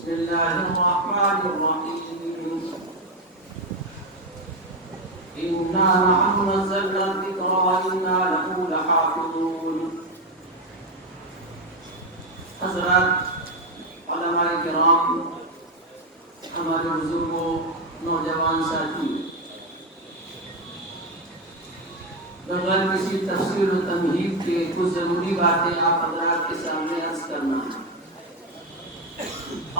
بسم الله الرحمن الرحيم إنا نحن نزلنا الذكر وإنا له لحافظون. حضرات علماء کرام، ہمارے بزرگوں، نوجوان ساتھی، بغیر کسی تفسیر و تمہید کے کچھ ضروری باتیں آپ حضرات کے سامنے عرض کرنا ہے۔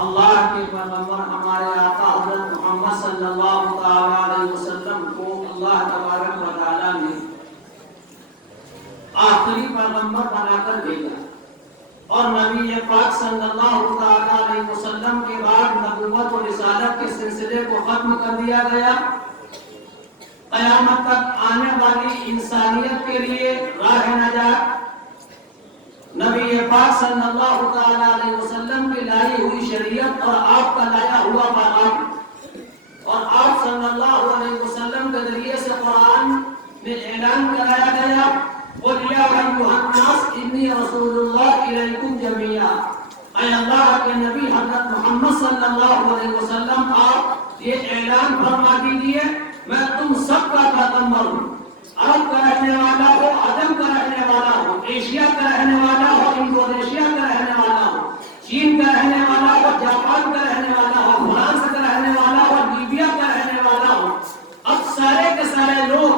اللہ کے پیغمبر ہمارے آقا حضرت محمد صلی اللہ علیہ وسلم کو اللہ تبارک و تعالی نے آخری پیغمبر بنا کر بھیجا، اور نبی پاک صلی اللہ علیہ وسلم کے بعد نبوت و رسالت کے سلسلے کو ختم کر دیا گیا۔ قیامت تک آنے والی انسانیت کے لیے راہ نجات نبی پاک صلی اللہ علیہ وسلم کی لائی ہوئی شریعت اور آپ کا لایا ہوا پیغام، اور آپ صلی اللہ علیہ وسلم کے ذریعے سے قرآن میں اعلان کرایا گیا، قُلْ يَا أَيُّهَا النَّاسُ إِنِّي رَسُولُ اللَّهِ إِلَيْكُمْ جَمِيعًا۔ اے اللہ کے نبی حضرت محمد صلی اللہ علیہ وسلم، آپ یہ اعلان فرما دیجئے، میں تم سب کا پیغمبر ہوں۔ عرب کا رہنے والا ہو، عجم کا رہنے والا ہو، ایشیا کا رہنے والا ہو، انڈونیشیا کا رہنے والا ہو، چین کا رہنے والا ہو، جاپان کا رہنے والا ہو، فرانس کا رہنے والا ہو، لیبیا کا رہنے والا ہو، اب سارے کے سارے لوگ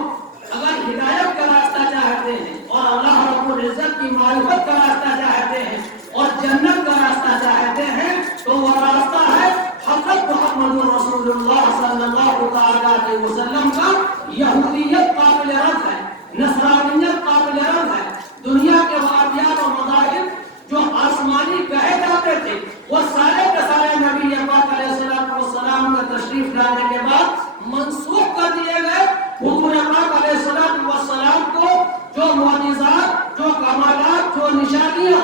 اگر ہدایت کا راستہ چاہتے ہیں اور اللہ رب العزت کی معرفت کا راستہ چاہتے ہیں اور جنت کا راستہ چاہتے ہیں، تو وہ راستہ ہے حضرت محمد رسول اللہ صلی اللہ علیہ وسلم کا۔ یہودیت قابل رد ہے، نصرانیت قابل رد ہے، دنیا کے واقعات و مذاہب جو آسمانی کہے جاتے تھے وہ سارے کے سارے نبی پاک علیہ السلام کا تشریف لانے کے بعد منسوخ کر دیے گئے۔ حضور پاک علیہ السلام کو جو معجزات، جو کمالات، جو نشانیاں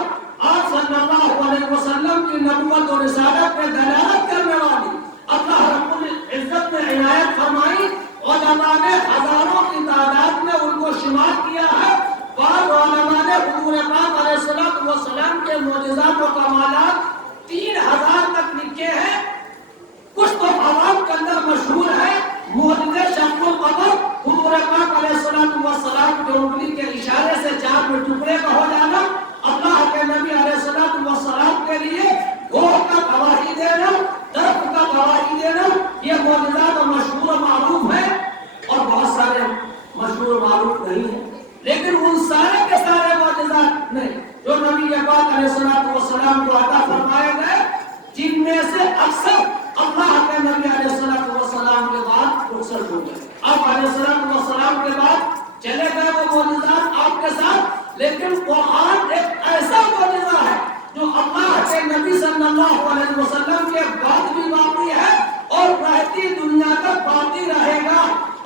آپ صلی اللہ علیہ وسلم کی نبوت و رسالت پہ دلالت کرنے والی اللہ رب العزت نے عنایت فرمائی، علماء نے ہزاروں کی تعداد میں ان کو شمار کیا ہے۔ بعض علماء نے حضور پاک علیہ السلام کے معجزات و کمالات 3000 تک لکھے ہیں۔ کچھ تو عوام کے اندر مشہور ہے، معجزے شق القمر، حضور پاک علیہ السلام کے انگلی کے اشارے سے چاند میں ٹکڑے کا ہو جانا، اللہ کے نبی علیہ السلام کے لیے گوہ کا گواہی دینا، درخت کا گواہی دینا، یہ معجزات مشہور و معروف ہے، اور بہت سارے مشہور و معروف نہیں ہیں، لیکن ان سارے کے سارے معجزات نے جو نبی پاک علیہ السلام کو عطا فرمائے گئے، جن میں سے اکثر اللہ کے نبی علیہ السلام کے بعد رخصت ہو گئے۔ آپ علیہ السلام کے بعد چلے گئے وہ معجزات آپ کے ساتھ، لیکن قرآن ایک ایسا معجزہ ہے جو اللہ کے نبی صلی اللہ علیہ وسلم کے بعد بھی باقی ہے اور رہتی دنیا تک باقی رہے گا،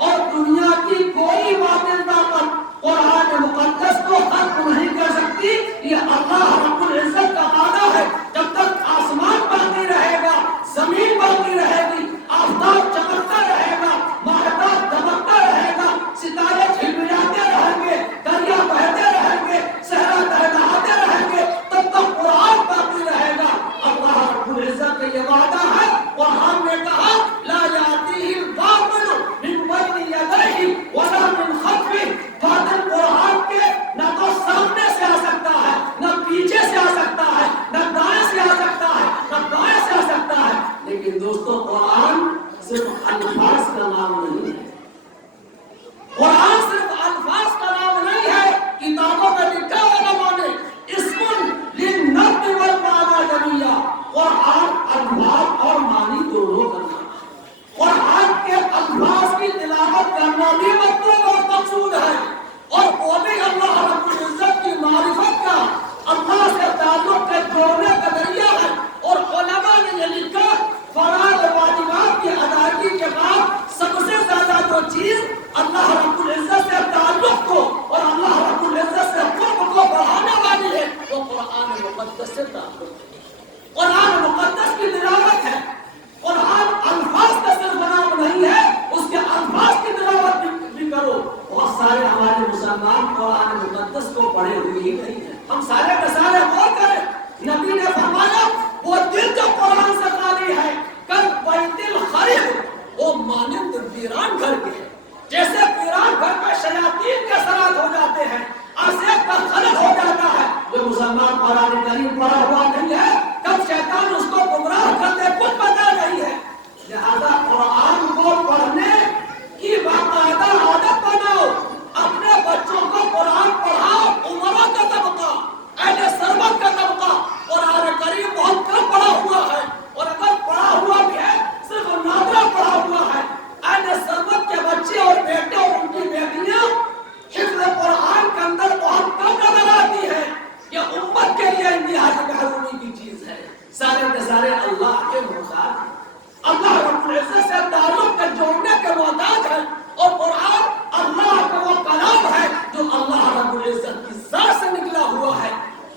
اور دنیا کی کوئی باطل طاقت قرآن مقدس کو ختم نہیں کر سکتی۔ یہ اللہ رب العزت کا وعدہ ہے، جب تک آسمان باقی رہے گا، زمین باقی رہے گی، آفتاب چمکتا رہے گا، مہتاب دمکتا رہے گا، ستارے جھلملاتے رہیں گے، دریا بہتے رہیں گے، صحرا دہدہاتے رہیں گے، تب تک قرآن باقی رہے گا۔ اللہ رب العزت کا یہ وعدہ ہے، قرآن نے کہا لا یاتیہ الباطل من بین یدیہ ولا من خلفہ۔ باطل قرآن کے نہ تو سامنے سے آ سکتا ہے، نہ پیچھے سے آ سکتا ہے، نہ دائیں سے آ سکتا ہے، نہ بائیں سے آ سکتا ہے، لیکن دوستو قرآن صرف الفاظ کا نام نہیں ہے۔ قرآن صرف الفاظ کا نام نہیں ہے۔ کتابوں میں لکھا علماء نے اسم للنطق والمعنی جميعا، قرآن الفاظ اور معنی دونوں کا نام ہے۔ قرآن کے الفاظ کی تلاوت کرنا بھی مطلوب اور مقصود ہے، اور وہ بھی اللہ رب العزت کی معرفت کا، اللہ سے تعلق کے جوڑنے کا ذریعہ ہے۔ اور علماء نے یہ لکھا فرائض واجبات کی ادائیگی کے بعد سب سے زیادہ ویران گھر کے ہیں. جیسے ویران گھر میں شیاطین کے اثرات ہو جاتے ہیں، عصیب کا خلق ہو جاتا ہے. جو مسلمان قرآن کریم پڑھا ہوا نہیں ہے، کب شیطان اس کو گمراہ کر دے کچھ پتہ نہیں ہے. لہذا قرآن کو پڑھنے کی باقاعدہ عادت بناؤ. اپنے بچوں کو قرآن پڑھاؤ. عمروں کا طبقہ، اہل سربت کا طبقہ قرآن کریم بہت کم پڑھا ہوا ہے، اور اگر پڑھا ہوا بھی ہے صرف نادرا پڑھا ہوا ہے. اہل سربت کے بچے اور بیٹے اور ان کی بیٹیاں حفظ قرآن کے اندر بہت کم نظر آتی ہے. یہ امت کے لیے انتہائی محرومی کی چیز ہے. سارے کے سارے اللہ کے محتاج ہیں، اللہ رب العزت سے تعلق کے جوڑنے کے محتاج ہے. اور قرآن اللہ کا وہ کلام ہے جو اللہ رب العزت کی ذات سے نکلا ہوا ہے.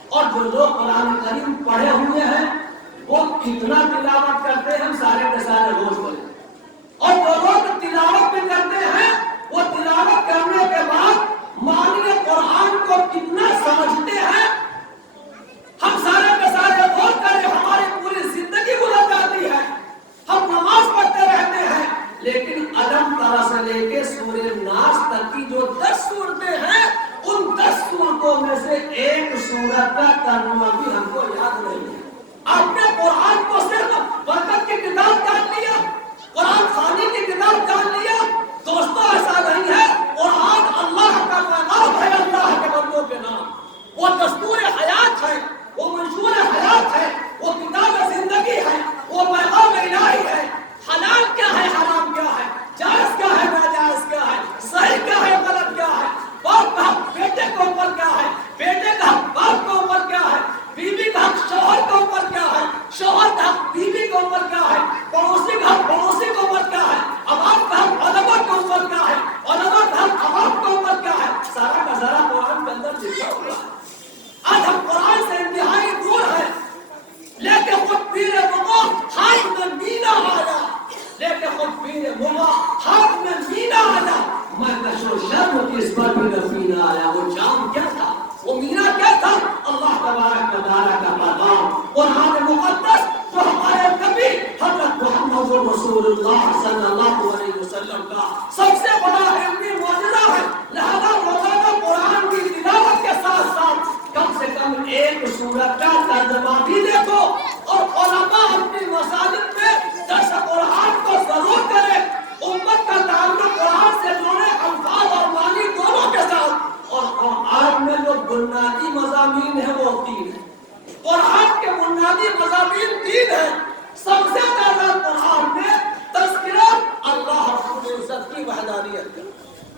اور جو لوگ قرآن کریم پڑھے ہوئے ہیں وہ کتنا تلاوت کرتے ہیں سارے کے سارے روز پڑھے. اور جو لوگ تلاوت بھی کرتے ہیں وہ تلاوت کرنے کے بعد معنی قرآن کو کتنا سمجھتے ہیں. ہم سارے کے سارے غور کریں، ہماری پوری زندگی گزر جاتی ہے، ہم نماز پڑھتے رہتے ہیں، لیکن علم ترا سے لے کے سورہ ناس تک کی جو 10 صورتیں ہیں ان 10 صورتوں میں سے ایک صورت کا ترجمہ بھی ہم کو یاد نہیں ہے. آپ نے قرآن کو صرف برکت کی کتاب جان لیا، قرآن خوانی کی کتاب جان لیا. دوستو ایسا نہیں ہے. قرآن اللہ کا پیغام ہے، اللہ کے بندوں کے نام. وہ دستور حیات ہے، وہ منشور حیات ہے، وہ کتاب زندگی ہے، وہ پیغام الہی ہے. حلال کیا ہے، حرام کیا ہے، جائز کیا ہے، ناجائز کیا ہے، صحیح کیا ہے، غلط کیا ہے، باپ کا حق بیٹے کے اوپر کیا ہے، بیٹے کا حق باپ کے اوپر کیا ہے، بیوی کا حق شوہر کے اوپر کیا ہے، شوہر کا حق بیوی کے اوپر کیا ہے، پڑوسی کا حق پڑوسی کے اوپر کیا ہے، عوام کا حق علماء کے اوپر کیا ہے، علماء کا حق عوام کے اوپر کیا ہے. سارا کا سارا قرآن کے اندر لکھا ہوا ہے. آج ہم قرآن سے انتہائی دور ہیں، لیکن خود پیر مغا ہاتھ میں مینا آیا، لیکن خود پیر مغا ہاتھ میں مینا آیا. میں کشو شرم کی اس پر بھی نفینا آیا. وہ جام کیا تھا، وہ مینا کیا تھا؟ اللہ تبارک و تعالیٰ کا پیغام قرآن مقدس جو ہمارے نبی حضرت محمد رسول اللہ صلی اللہ علیہ وسلم کا سب سے بڑا علمی معجزہ ہے. لہذا روزانہ قرآن کی تلاوت کے ساتھ ساتھ کم سے کم ایک سورت کا ترجمہ بھی دیکھو. اور علماء اپنی مساجد میں درس قرآن کو ضرور کریں. امت کا تعلق قرآن سے جڑے الفاظ اور معنی دونوں کے ساتھ. اور قرآن میں جو بنیادی مضامین ہیں وہ 3 ہیں. قرآن کے بنیادی مضامین 3 ہیں. سب سے زیادہ قرآن میں تذکرہ اللہ رب العزت کی وحدانیت کا،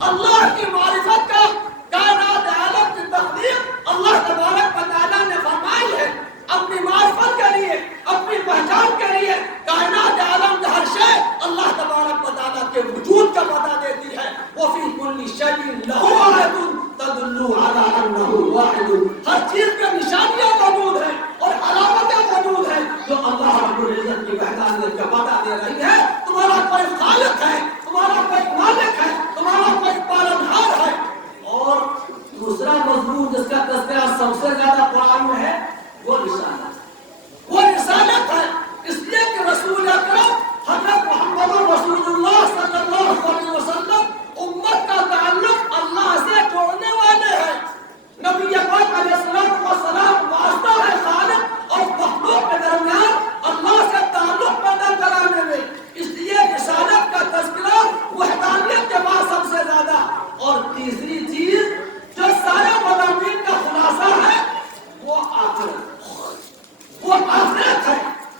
اللہ کی معرفت کا، کائنات عالم کی تخلیق اللہ تبارک و تعالیٰ نے فرمائی ہے. اپنی معرفت کے لیے، اپنی پہچان کے لیے کائنات عالم کا ہر شے اللہ تبارک و تعالیٰ کے وجود کا پتہ دیتی ہے. وفی کل شیء لہ آیۃ تدل علی انہ واحد. ہر چیز میں نشانیاں موجود ہیں اور علامتیں موجود ہیں جو اللہ رب العزت کی وحدانیت کا پتہ دے رہی ہے. تمہارا کوئی خالق ہے، تمہارا کوئی مالک ہے، تمہارا کوئی پالنہار ہے. اور دوسرا مضمون جس کا تذکرہ سب سے زیادہ قرآن میں ہے وہ رسالت. وہ رسالت ہے اس لیے کہ رسول اکرم حضرت محمد رسول اللہ صلی اللہ علیہ وسلم امت کا تعلق اللہ سے جوڑنے والے ہیں. نبی پاک علیہ السلام واسطہ ہے خالق اور مخلوق کے درمیان اللہ سے تعلق پیدا کرانے میں. اس لیے رسالت کا تذکرہ وحدانیت کے بعد سب سے زیادہ. اور تیسری چیز جو سارے مضامین کا خلاصہ ہے وہ آخرت. وہ آخرت ہے.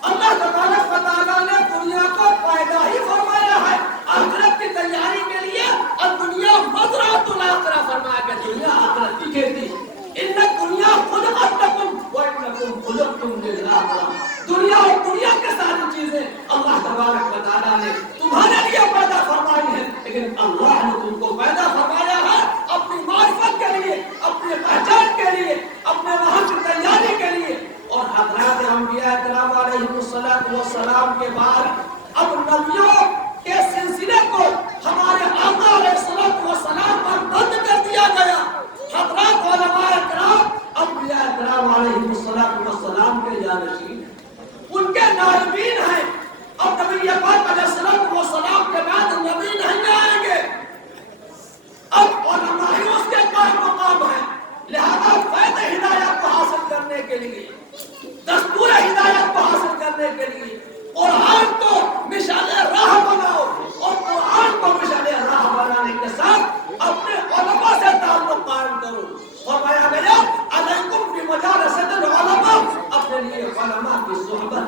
اللہ تبارک و تعالیٰ نے دنیا کو پیدا ہی فرمایا ہے آخرت کی تیاری کے لیے. اور دنیا مزرعۃ الآخرہ فرمایا کہ دنیا آخرت کی کھیتی. ان دنیا خلقت لکم وانکم خلقتم للآخرہ. دنیا اور دنیا کے ساری چیزیں اللہ تبارک و تعالیٰ نے تمہارے لیے پیدا فرمائی ہیں، لیکن اللہ نے تم کو پیدا فرمایا ہے اپنی معرفت کے لیے، اپنے پہچان کے لیے، اپنے وہاں کی تیاری کے لیے. اور حضرات انبیاء کرام علیہ السلام کے بعد اب نبیوں کے سلسلے کو ہمارے آقا علیہ السلام پر بند کر دیا گیا. حضرات علماء کرام انبیاء کرام علیہ السلام کے جانشین ہیں، ان کے نائبین ہیں. اب نبی پاک علیہ السلام کے بعد نبی نہیں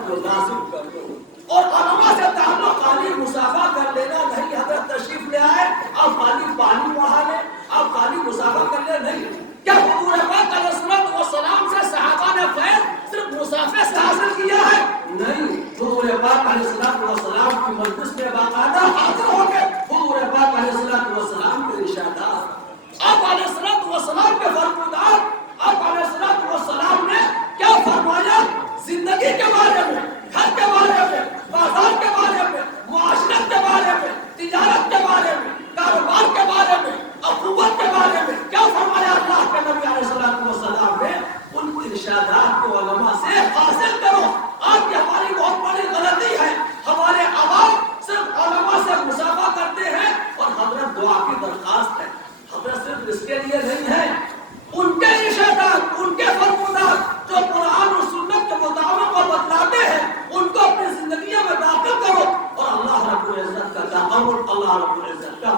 کو لازم کر دو. اور علماء سے تعلق خالی مسافہ کر لینا نہیں. حضرت تشریف لے آئے اب خالی پانی بہا لیں, اب خالی مسافہ کر لیں نہیں. کیا حضور پاک علیہ الصلوۃ والسلام سے صحابہ نے فیض صرف مسافے سے حاصل کیا ہے؟ نہیں. حضور پاک علیہ الصلوۃ والسلام کی مجلس میں باقاعدہ حاضر ہو کے حضور پاک علیہ الصلوۃ والسلام کے ارشادات, آپ علیہ الصلوۃ والسلام کے فرمودات, آپ علیہ الصلوۃ والسلام نے کیا فرمایا زندگی کے بارے میں, گھر کے بارے میں, بازار کے بارے میں, معاشرت کے بارے میں, تجارت کے بارے میں, کاروبار کے بارے میں, اخوت کے بارے میں کیا فرمایا اللہ کے نبی علیہ الصلوۃ والسلام نے. ان ارشادات کو علماء سے حاصل کرو. آج یہ ہماری بہت بڑی غلطی ہے. ہمارے عوام صرف علماء سے مسافہ کرتے ہیں اور حضرت دعا کی درخواست ہے. حضرت صرف اس کے لیے نہیں ہے, ان کے ارشادات, ان کے فرمودات جو قرآن اور سنت کے مطابق کو بتلاتے ہیں ان کو اپنی زندگیوں میں داخل کرو اور اللہ رب العزت کا تقرب, اللہ رب العزت کا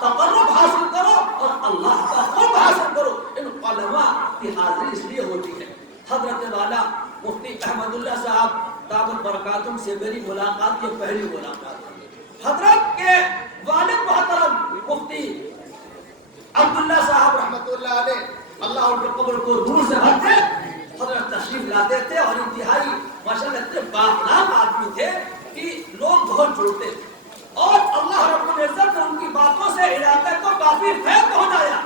تقرب حاصل کرو اور اللہ کا قرب حاصل کرو. ان علماء کی حاضری اس لیے ہوتی ہے. حضرت والا مفتی احمد اللہ صاحب دامت برکاتہم سے میری ملاقات یہ پہلی ملاقات ہے. حضرت کے والد محترم مفتی عبداللہ صاحب رحمۃ اللہ علیہ, اللہ ان کے قبر کو نور سے بھر دے, حضرت تشریف لاتے تھے اور انتہائی ماشاءاللہ اتنے بااخلاق آدمی تھے کہ لوگ بہت جڑتے تھے. اور اللہ رب العزت نے ان کی باتوں سے علاقے کو کافی فیض پہنچایا.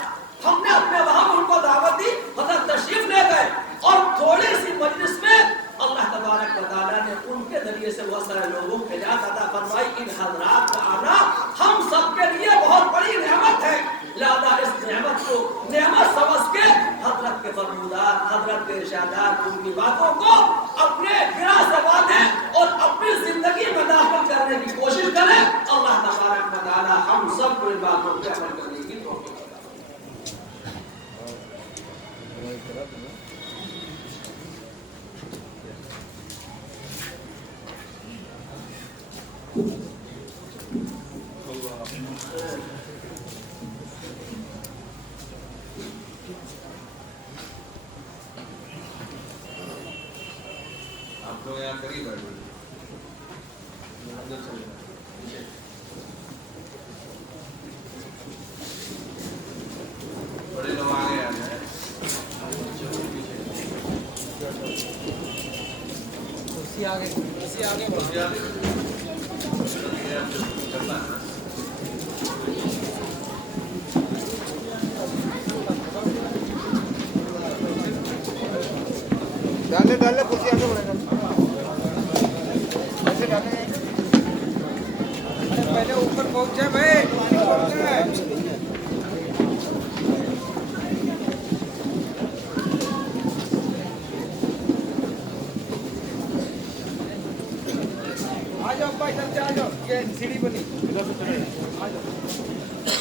ہم نے اپنے وہاں ان کو دعوت دی, حضرت تشریف لے گئے اور تھوڑی سی مجلس میں اللہ تبارک و تعالیٰ نے ان کے ذریعے سے بہت سارے لوگوں کو ہدایت عطا فرمائی. ان حضرات کا آنا ہم سب کے لیے بہت بڑی نعمت ہے. لہذا اس نعمت کو نعمت سمجھ کے حضرت کے فرمودات, حضرت کے ارشادات, ان کی باتوں کو اپنے گرا سے باندھیں اور اپنی زندگی میں داخل کرنے کی کوشش کریں. اللہ تبارک و تعالیٰ ہم سب کو ان باتوں پہ عمل کرنے کی توفیق عطا فرمائے. آپ لوگ یہاں قریب بیٹھو, بڑے لوگ آگے آ جائیں. کرسی آگے, کرسی آگے بڑھا. ڈالے ڈالے کرسی آگے بڑھے گا. ایسے ڈالے پہلے اوپر پہنچے بھائی, آ جاؤ ادھر سے, آ جاؤ, یہ سیڑھی بنی ادھر سے چلے آ جاؤ.